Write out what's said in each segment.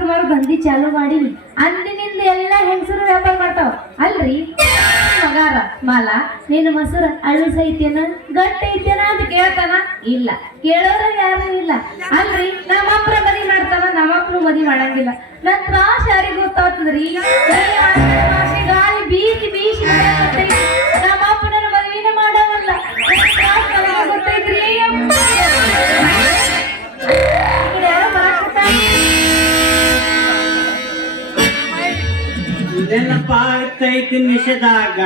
ಮೊಸರು ಮಾರು ದಂಧಿ ಚಾಲು ಮಾಡೀನಿ. ಅಂದಿನಿಂದ ಎಲ್ಲ ಹೆಂಗಸರು ವ್ಯಾಪಾರ ಮಾಡ್ತಾವ ಅಲ್ರಿ. ಮಗಾರ ಮಾಲ ನಿನ್ನ ಮೊಸರು ಅಳುಸ ಐತೇನ ಗಟ್ಟ ಐತೇನ ಅಂತ ಕೇಳ್ತಾನ. ಇಲ್ಲ ಕೇಳೋರ ಯಾರು ಇಲ್ಲ ಅಲ್ರಿ. ನಮ್ಮಪ್ಪರ ಮದಿ ಮಾಡ್ತಾನ, ನಮ್ಮಪ್ಪನು ಮದಿ ಮಾಡಂಗಿಲ್ಲ. ನನ್ ತ್ರಾಸ ಯಾರಿಗ ಗೊತ್ತಾಗ್ತದ್ರಿ? ಗಾಳಿ ಬೀಸಿ ಬೀಸಿ ನಮ್ಮಪ್ಪ ನನ್ನ ಮದ್ವಿನ ಮಾಡವಲ್ಲ. ಗೊತ್ತೈತ್ರಿ ನೆನಪ ಆಗ್ತೈತಿ ನಿಷದಾಗ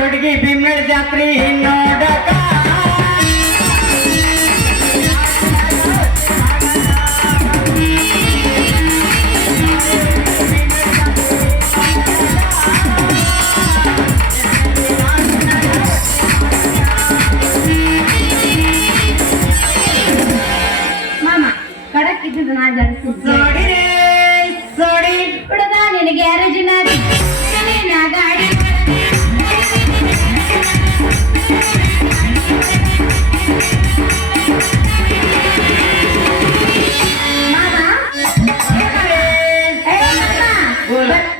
ಹುಡುಗಿ ಬಿಮ್ಮೇಳ ಜಾತ್ರಿ ನೋಡಕ ಮಾಮ ಕಡಕ್ ಇದ್ದಿದ್ದು ನಾ ಜಾಸ್ತಿ ಸೋಡಿ ಹುಡುಗ ನಿನಗೆ ಗ್ಯಾರೇಜಿನ ಗಾಡಿ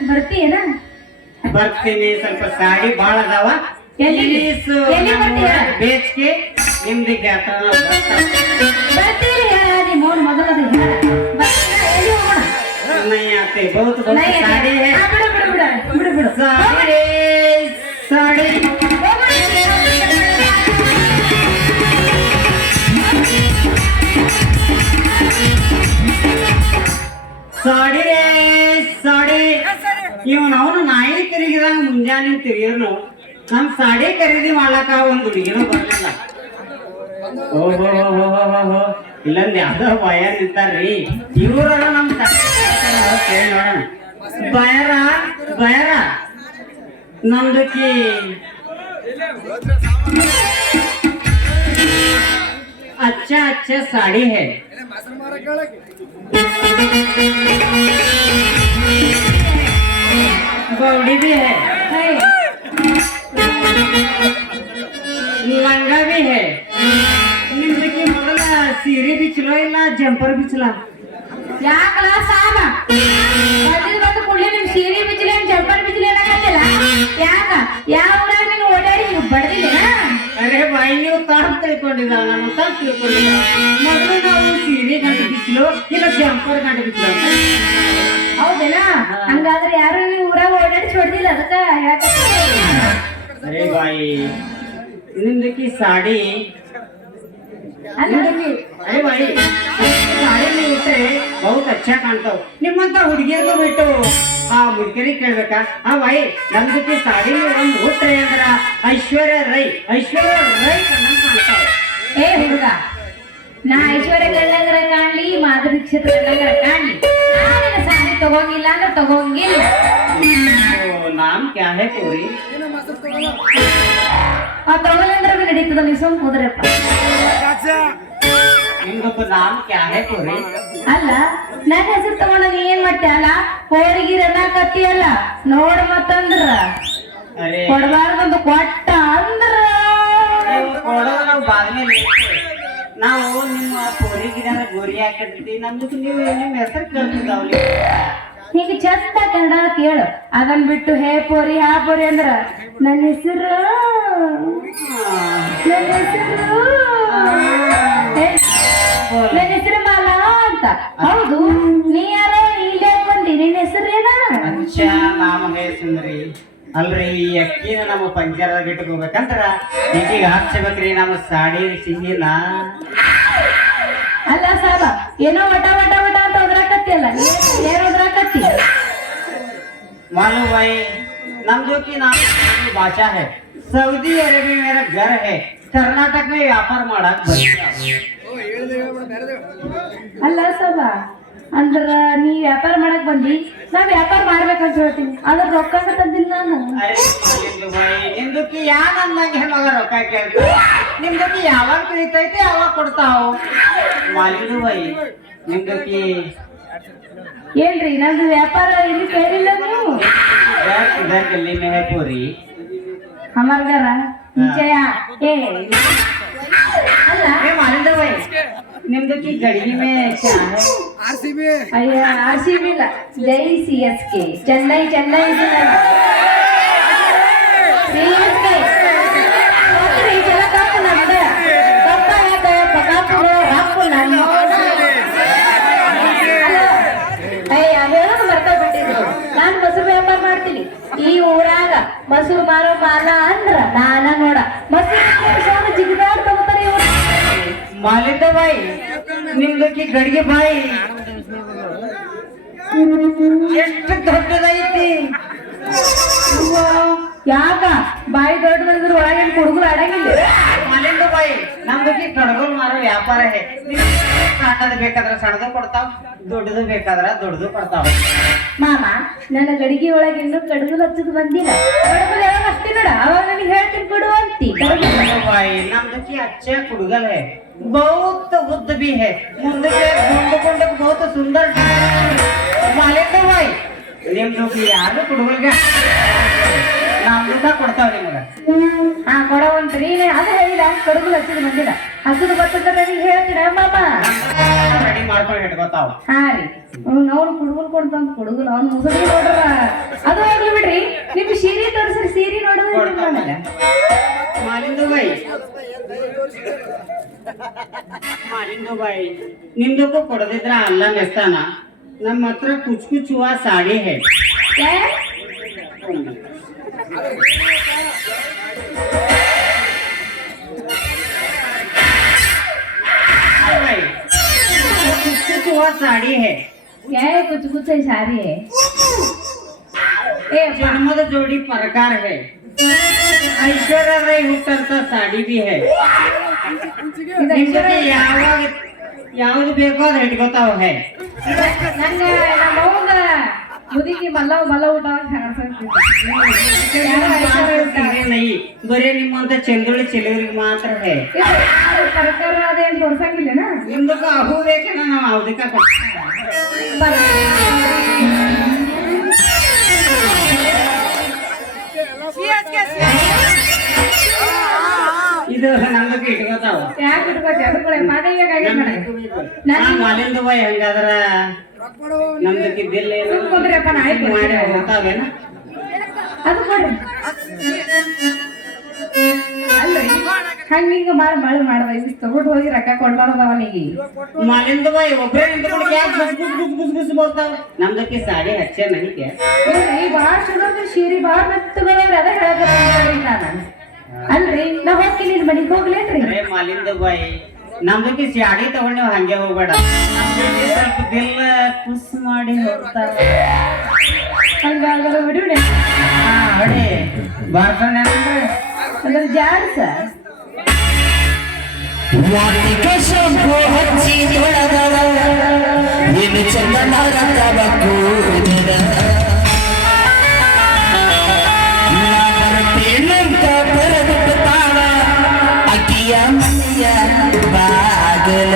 ಬರ್ತೀಯನ? ಬರ್ತೀನಿ. ಸ್ವಲ್ಪ ಸಾಡಿ ಬಾಳ ಅದಾವ ಬೇಚ್ಗೆ ನಿಮ್ದಿಗೆ ಬರ್ತೀರಿ ನಿಮ್ಮ ಮೊದಲದು नहीं आते बहुत बहुत साड़ी है साड़ी साड़ी साड़ी ಇವನು ಅವನು ನಾಯಿ ತಿರುಗಿದಾಗ ಮುಂಜಾನೆ ತಿರುಗಿದ್ರು ನಮ್ ಸಾಡಿ ಖರೀದಿ ಮಾಡ್ಲಕ್ಕ ಒಂದು ಹುಡುಗಿನೂ ಬರ್ಲಿಲ್ಲ. ಓಹೋ ಇಲ್ಲೊಂದ್ ಯಾವ್ದೋ ಬಯರ್ ನಿಂತಾರ್ರಿ ಇವ್ರ ನಮ್ ಕೇಳಿ ನೋಡೋಣ. ಬಯರ ಬಯರ ನಮ್ದಕ್ಕಿ अच्छा अच्छा साड़ी है गौड़ी भी है लंगा भी है निम्दकी ಮೊದಲ ಸೀರೆ ಬಿಚ್ಚಲೋ ಇಲ್ಲ ಜಂಪರ್ ಬಿಚ್ಚಲ ಯಾಕಲ ಸಾಮ ಬಂದು ಕೂಡಲೇ ನಿಮ್ ಸೀರೆ ಬಿಚ್ಚಲೇ ಜಂಪರ್ ಬಿಚ್ಚಲೇ ಆಗತ್ತಿಲ್ಲ ಯಾಕ ಯಾವ ಊರಾಗ ನೀನು ಓಡಾಡಿ ಬಡದಿಲ್ಲ? ಅರೆ ಬಾಯಿ ನೀವು ತಪ್ಪು ತಿಳ್ಕೊಂಡಿಲ್ಲ, ನಾನು ತಪ್ಪು ತಿಳ್ಕೊಂಡಿಲ್ಲ. ಮೊದಲು ನಾವು ಸೀರೆ ಗಂಟು ಬಿಚ್ಚಲು ಇಲ್ಲ ಜಂಪರ್ ಗಂಟು ಬಿಚ್ಚಲು. ಹೌದೇನ? ಹಂಗಾದ್ರೆ ಯಾರು ನೀವು ಊರಾಗ ಓಡಾಡಿ ಹೊಡೆದಿಲ್ಲ ಅದಕ್ಕ ಹೇಳಕತ್ತಿ. ಅರೆ ಬಾಯಿ ನಿಮ್ದಕ್ಕಿ ಸಾಡಿ अरे भाई साड़ी में उठे बहुत अच्छा कांताव निम्मंತ ಹುಡುಗಿಯರು ಬಿಟ್ಟು ಆ ಮುದುಕರಿಗೆ ಕೇಳಬೇಕಾ? ಆ ಭಾಯಿ ನಮ್ದಕ್ಕೆ ಸಾಡಿ ಒಂದು ಉಟ್ರೆ ಅಂದ್ರ ಐಶ್ವರ್ಯ ರೈ ಕಣ್ಣ ಕಾಣ್ತಾವ. ಹುಡುಗ ನಾ ಐಶ್ವರ್ಯ ಗಂಡಂಗರ ಕಾಣ್ಲಿ ಮಾಧುರಿ ಕ್ಷೇತ್ರ ಗಂಡಂಗರ ಕಾಣ್ಲಿ ನಾನಿನ ಸಾರಿ ತಗೋಂಗಿಲ್ಲ ಅಂದ್ರೆ ತಗೋಂಗಿಲ್ಲ ನಾಮ್ ಕ್ಯಾ ಹೇ ತೋರಿ ಆ ತಗೊಳ್ಳಂದ್ರೆ ಬಿ ನಡೀತದ ನೀವು ಸುಮ್ ಹೋದ್ರಪ್ಪ ನಿಮ್ಗೊತ್ತು ನಾಮ್ ಕ್ಯಾ ಹೇ ತೋರಿ ಅಲ್ಲ ನನ್ನ ಹೆಸರು ತಗೊಂಡ ನೀ ಏನ್ ಮಾಡ್ತೀಯ ಅಲ್ಲ ಹೋರಿಗಿರನ್ನ ಕತ್ತಿಯಲ್ಲ ನೋಡ ಮತ್ತಂದ್ರ ಅರೆ ಕೊಡಬಾರ್ದಂತ ಕೊಟ್ಟ ಅಂದ್ರ ನೀವು ಕೊಡೋದು ನಾವು ಬಾದ್ಮೇಲೆ ನಾವು ನಿಮ್ಮ ಪೋರಿಗಿನ ಗೋರಿ ಹಾಕಿರ್ತೀವಿ ನಮ್ದಕ್ಕೆ ನೀವು ನಿಮ್ಮ ಹೆಸರು ಕೇಳ್ತಿದ್ದಾವ್ಲಿ ಹೀಗೆ ಚಂದ ಕನ್ನಡ ಕೇಳು ಅದನ್ ಬಿಟ್ಟು ಹೇ ಪೋರಿ ಹಾ ಪೋರಿ ಅಂದ್ರ ನನ್ನ ಹೆಸರು ನನ್ನ ಹೆಸರು ನನ್ನ ಹೆಸರು ಮಾಲಾ ಅಂತ ಹೌದು ನೀ ಯಾರೋ ಇಲ್ಲೇ ಬಂದಿ ನಿನ್ನ ಹೆಸರು ಏನ ಅಂಚ ನಾಮ ಹೇ ಸುಂದರಿ ಅಲ್ರಿ ಈ ಅಕ್ಕಿನ ನಮ್ಮ ಪಂಜರದಾಗ ಇಟ್ಕೋಬೇಕಂದ್ರ ಈಗೀಗ ಹಚ್ಚಬೇಕ್ರಿ ನಮ್ಮ ಸಾಡಿ ಸಿಹಿನ ಅಲ್ಲ ಸಾಬ ಏನೋ ವಟ ವಟ ವಟ ಅಂತ ಒದ್ರಾಕತ್ತಿಯಲ್ಲ ಏನ್ ಒದ್ರಾಕತ್ತಿ मालूम भाई नमजो की नाम भाषा है सऊदी अरेबिया में मेरा घर है कर्नाटक में व्यापार ಮಾಡಕ್ ಅಲ್ಲ ಸಾಬ ಅಂದ್ರ ನೀ ವ್ಯಾಪಾರ ಮಾಡಕ್ ಬಂದಿ ನಾ ವ್ಯಾಪಾರ ಮಾಡ್ಬೇಕಂತ ಹೇಳ್ತೀನಿ ಅದ್ರ ರೊಕ್ಕ ತಂದಿಲ್ಲ ನಾನು ನಿಮ್ದಕ್ಕೆ ಯಾರ ನಂಗೆ ಮಗ ರೊಕ್ಕ ಕೇಳ್ತಾರೆ ನಿಮ್ದಕ್ಕೆ ಯಾವಾಗ ತಿಳಿತೈತೆ ಯಾವಾಗ ಕೊಡ್ತಾವ್ ಮಾಲಿದು ಬೈ ನಿಮ್ದಕ್ಕೆ ಏನ್ರಿ ನಂದು ವ್ಯಾಪಾರ ಇಲ್ಲಿ ಕೇಳಿಲ್ಲ ನೀವು इधर गली में है पूरी हमार घर जया ए ಅಲ್ಲ ए मालिद भाई निम्दकी गड़ी में क्या है ಅಯ್ಯ RCB ಇಲ್ಲ ಜೈ CSK ಚೆನ್ನೈ ಚೆನ್ನೈ CSK ಈ ಜನ ಕಪ್ಪು ನಮ್ದು ಕಪ್ಪ ಯಾಕೆ ಕಪ್ಪು ರಪ್ಪು ನಮ್ಮ ಹೇಳೋದು ಬರ್ತಾ ಬಿಟ್ಟಿದ್ರು ನಾನು ಮೊಸರು ವ್ಯಾಪಾರ ಮಾಡ್ತೀನಿ ಈ ಊರಾಗ ಮೊಸರು ಮಾರೋ ಮಾಲ ಅಂದ್ರ ನಾನ ನೋಡ ಮೊಸರು ಜಿಗಿದಾಡ್ ತಗೋತಾರೆ ಇವ್ರು मालिद भाई निम्दकी गड़ी भाई ಎಷ್ಟು ದೊಡ್ಡದೈತಿ ಯಾಕ ಬಾಯಿ ದೊಡ್ಡದಂದ್ರೆ ಒಳಗಿನ ಹುಡುಗರು ಆಡಂಗಿಲ್ಲ ಮಾಲಿಂದ ಬಾಯಿ ನಮ್ದಕ್ಕೆ ಕಡಗೋಲ್ ಮಾರೋ ವ್ಯಾಪಾರ ಹೇ ಸಣ್ಣದು ಬೇಕಾದ್ರೆ ಸಣ್ಣದು ಕೊಡ್ತಾವ್ ದೊಡ್ಡದು ಬೇಕಾದ್ರೆ ದೊಡ್ಡದು ಕೊಡ್ತಾವ ಮಾಮ ನನ್ನ ಗಡಿಗೆ ಒಳಗೆ ಇನ್ನೂ ಕಡುಗು ಹಚ್ಚದ್ ಬಂದಿಲ್ಲ ಕಡುಗು ಯಾವಾಗ ಅಷ್ಟೇ ನೋಡ ಅವಾಗ ನನಗೆ ಹೇಳ್ತೀನಿ ಕೊಡು ಅಂತಿ भाई नमदकी अच्छे कुड़गल है बहुत बुद्ध भी है मुंडे गुंड गुंड बहुत सुंदर मालिक भाई निम्दकी यार कुड़गल ನಮ್ದು ಕೊಡ್ತಾವ ನಿಮಗ ಹಾ ಕೊಡವಂತ್ರಿ ಅದು ಹೇಳಿಲ್ಲ ಕಡುಗು ಹಚ್ಚದ್ ಬಂದಿಲ್ಲ ಹಸದು ಬರ್ತದ ನನಗೆ ಹೇಳ್ತೀರ ಮಾಮ ರೆಡಿ ಮಾಡ್ಕೊಂಡು ಇಟ್ಕೋತಾವ ಹಾ ರೀ ಅವ್ನು ಕುಡುಗಲ್ ಕೊಡ್ತಂತ ಕುಡುಗಲ್ ಅವ್ನು ಮುಸುಡಿ ನೋಡ್ರ ಅದು ಹೋಗ್ಲಿ ಬಿಡ್ರಿ ನಿಮ್ ಸೀರೆ ತೋರಿಸ್ರಿ ಸೀರೆ ನೋಡೋದು ಮಾಲಿಂದು ಬಾಯಿ ಮಾಲಿಂದು ಬಾಯಿ ನಿಮ್ದಕ್ಕೂ ಕೊಡದಿದ್ರ ಅಲ್ಲ ಮೆಸ್ತಾನ ನಮ್ಮ ಹತ್ರ ಕುಚ್ ಕುಚ್ ಹುआ साड़ी है कुछ हुआ साड़ी है क्या है कुछ कुछ सारी है ए जन्मद जोड़ी प्रकार है ऐश्वर्या राय हुಟ್ಟಂತ साड़ी भी है ನಿಮಗೆ ಯಾವುದು ಬೇಕೋ ಅದು ಇಟ್ಕೋತಾವ है ನಂಗೆ ನಮ್ಮ ಅವ್ವನ ಮುದಿಗೆ ಮಲ್ಲ ಮಲ್ಲ ಊಟ नहीं ಬರೇ ನಿಮ್ಮಂತ ಚಂದ್ರುಳಿ ಚೆಲುವರಿಗೆ ಮಾತ್ರ है ಸರ್ಕಾರ ಅದೇನು ತೋರ್ಸಂಗಿಲ್ಲನಾ ನಿಮ್ದಕ್ಕ ಅಹು ಬೇಕನ ನಾವು ಅವದಕ್ಕ ಇದು ನಮ್ದಕ್ಕೆ ಇಟ್ಕೋತಾವ ಯಾಕೆ ಇಟ್ಕೋತಿ ಅದಕ್ಕೆ ಮಾಲಿಂದ ಬಾಯ್ ಹಂಗಾದ್ರ ನಮ್ದಕ್ಕೆ ಬಿಲ್ ಏನು ಕುಂದ್ರಪ್ಪ ನಾಳೆ ಮಾಡಿ ಹೋಗ್ತಾವೇನ ಅದು ಕೊಡ್ರಿ ಅಲ್ರಿ ಹಂಗಿಂಗ ಮಾಡಿ ಮಳೆ ಮಾಡ್ದ ಇಷ್ಟು ತಗೊಂಡು ಹೋಗಿ ರೊಕ್ಕ ಕೊಡ್ಬಾರ್ದು ಅವನಿಗೆ ಮಾಲಿಂದ ಬಾಯ್ ಒಬ್ರೇ ನಿಂತ್ಕೊಂಡು ಯಾಕೆ ಗುಸ್ ಗುಸ್ ಬೋಲ್ತಾವ ನಮ್ದಕ್ಕೆ ಸಾಡಿ ಹಚ್ಚೆ ನನಗೆ ಈ ಭಾಳ ಚಲೋ ಸೀರೆ ಭಾಳ ಮೆತ್ತಗಳವ್ರಿ ಅದ ಹೇಳಕತ್ತೀನಿ ನಾನು ಅಲ್ರಿ ನಾ ಹೋಗಿ ನಿನ್ ಮನೆಗೆ ಹೋಗ್ಲೇನ್ರಿ ಅರೇ ಮಾಲಿಂದ ಬಾಯ್ ನಮ್ದಕ್ಕೆ ಸಾಡಿ ತಗೊಂಡು ನೀವು ಹಂಗೆ ಹೋಗ್ಬೇಡ ನಮ್ದಕ್ಕೆ ಸ್ವಲ್ಪ ದಿಲ್ ಖುಷ್ ಮಾಡಿ ಹೋಗ್ತಾವ ಹಂಗಾಗಲ್ಲ ಬಿಡಿ ಹಾ ಹೊಡಿ ಬಾರ್ಸಣ್ಣ ಅಂದ್ರೆ ಅದ್ರ ಜಾಡ್ಸ ವಾರ್ಣಿಕ ಶಂಭು ಹಚ್ಚಿ ತೊಳೆದವ ಇನ್ನು ಚಂದನರ ತವ ಕೂದಲ ಬರ್ತೇನಂತ ಬರೆದು ತಾಳ ಅಕ್ಕಿಯ ಮನೆಯ ಬಾಗಲ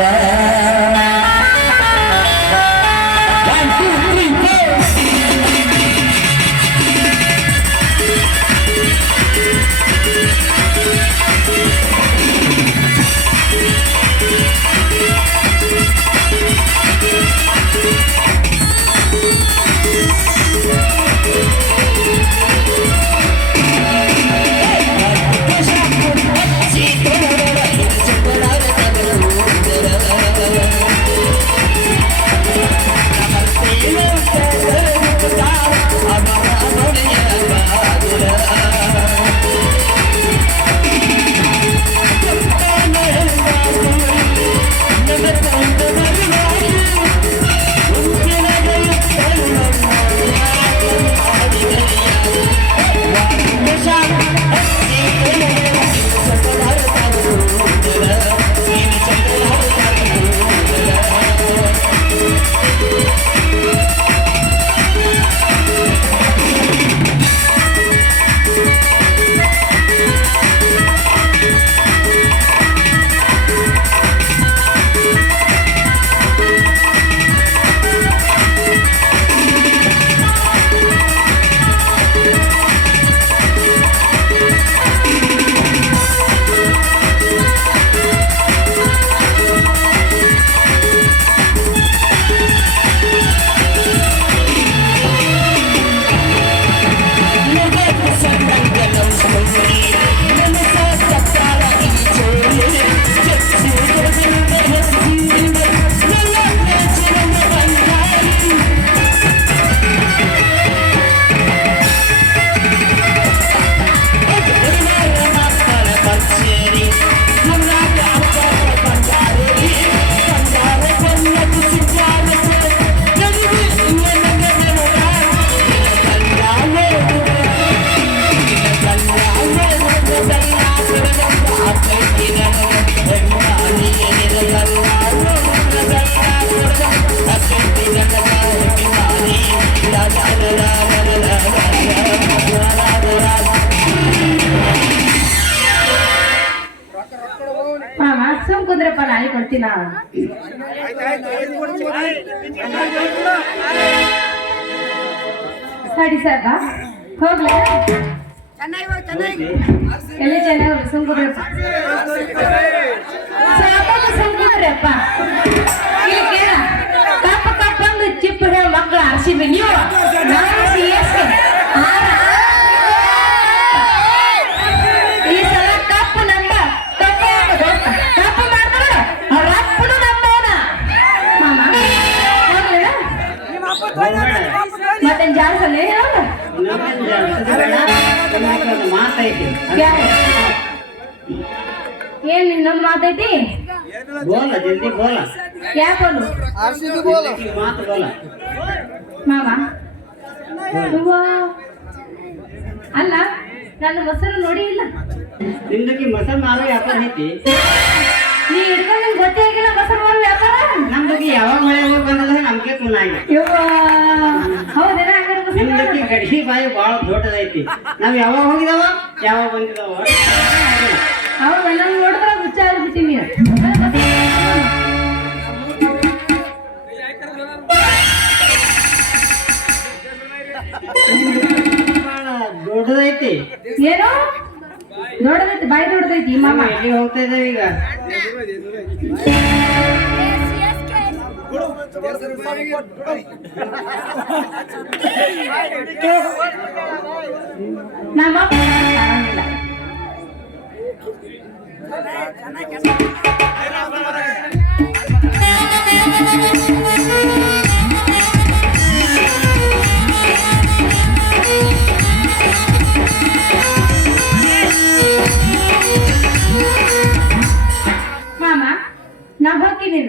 ಸುಮ್ ಕುಂದ್ರಪ್ಪ ನಾಳೆ ಕೊಡ್ತೀನ ಸರಿ ಸಾಕ ಹೋಗ್ಲ ಎಲ್ಲ ಚೆನ್ನಾಗಿ ಸುಮ್ ಕುಂದ್ರಪ್ಪ ಸುಮ್ ಕುಂದ್ರಪ್ಪ ಇಲ್ಲಿ ಕೇಳ ಕಪ್ಪ ಕಪ್ಪ ಒಂದು ಚಿಪ್ ಹಿಡಿಯೋ ಮಕ್ಕಳು ಆರ್ಸಿಬಿ ನೀವು ನಾನು CSK ಈ ಸಲ ಕಪ್ಪು ನಮ್ಮ ಕಪ್ಪು ಮಾಡ್ತಾರ ಅವ್ರ ಅಪ್ಪನು ನಮ್ಮವನ ಮತ್ತೆ ಜಾಡ್ಸಲ್ಲ ಮಾತೈತಿ ಏನ್ ಇನ್ನೊಂದು ಮಾತೈತಿ ಬೋಲ ಜಲ್ದಿ ಬೋಲ ಯಾಕೆ ಮಾತು ಬೋಲ ಮಾಮ ಅವ್ವಾ. ಅಲ್ಲ ನನ್ನ ಮೊಸರು ನೋಡಿ ಇಲ್ಲ ನಿಮ್ದಕ್ಕೆ ಮೊಸರು ಮಾರೋ ವ್ಯಾಪಾರ ಐತಿ ನೀ ಹಿಡ್ಕೊಂಡು ನಿಂಗೆ ಗೊತ್ತೇ ಆಗಿಲ್ಲ ಮೊಸರು ಮಾರೋ ವ್ಯಾಪಾರ ನಮ್ದಕ್ಕೆ ಯಾವಾಗ ಮಳೆ ಹೋಗಿ ಬಂದದ ನಮ್ಗೆ ಕುನಾಗಿ ಯವ್ವಾ ಹೌದೇನ ಹಂಗಾರೆ ಮೊಸರು ನಿಮ್ದಕ್ಕೆ ಗಡಿ ಬಾಯಿ ಭಾಳ ದೊಡ್ಡದೈತಿ ನಾವ್ ಯಾವಾಗ ಹೋಗಿದಾವ ಯಾವಾಗ ಬಂದಿದಾವ ಹೌದಾ ನಾನು ನೋಡಿದ್ರೆ ಹುಚ್ಚ ಆಗ್ಬಿಟ್ಟಿನಿ ದೊಡ್ಡದೈತಿ ಏನು ದೊಡ್ಡದೈತಿ ಬಾಯಿ ದೊಡ್ಡದೈತಿ ಮಾಮ ಎಲ್ಲಿ ಹೋಗ್ತಾ ಇದ್ದೇವೆ ಈಗ ನಮ್ಮ ಅಪ್ಪ ಕಾಣಂಗಿಲ್ಲ. ಮಾಮ ನಾ ಹೋಗ್ತೀನಿ